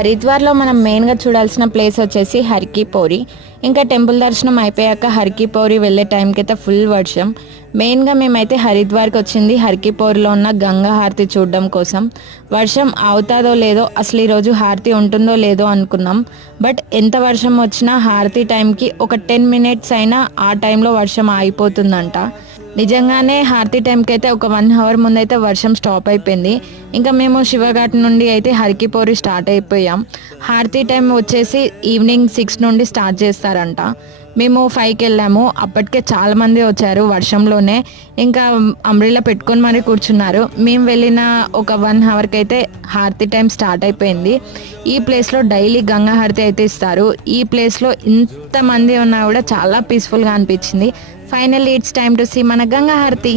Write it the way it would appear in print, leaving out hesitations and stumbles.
హరిద్వార్లో మనం మెయిన్గా చూడాల్సిన ప్లేస్ వచ్చేసి హర్కి పౌరి. ఇంకా టెంపుల్ దర్శనం అయిపోయాక హర్కి పౌరి వెళ్ళే టైంకి అయితే ఫుల్ వర్షం. మెయిన్గా మేమైతే హరిద్వార్కి వచ్చింది హర్కి పౌరిలో ఉన్న గంగా హారతి చూడడం కోసం. వర్షం అవుతాదో లేదో, అసలు ఈరోజు హారతి ఉంటుందో లేదో అనుకున్నాం. బట్ ఎంత వర్షం వచ్చినా హారతి టైంకి ఒక 10 minutes అయినా ఆ టైంలో వర్షం ఆగిపోతుందంట. నిజంగానే హారతి టైంకి అయితే ఒక 1 hour ముందైతే వర్షం స్టాప్ అయిపోయింది. ఇంకా మేము శివఘాట్ నుండి అయితే హర్కి పౌరి స్టార్ట్ అయిపోయాం. హారతి టైం వచ్చేసి ఈవినింగ్ 6 నుండి స్టార్ట్ చేస్తారంట. మేము 5కి వెళ్ళాము. అప్పటికే చాలామంది వచ్చారు వర్షంలోనే. ఇంకా అంబ్రెల్లా పెట్టుకొని మరీ కూర్చున్నారు. మేము వెళ్ళిన ఒక 1 hourకి అయితే హారతి టైం స్టార్ట్ అయిపోయింది. ఈ ప్లేస్లో డైలీ గంగా హారతి అయితే ఇస్తారు. ఈ ప్లేస్లో ఇంతమంది ఉన్నా కూడా చాలా పీస్ఫుల్గా అనిపించింది. Finally it's time to see మన గంగా హారతి.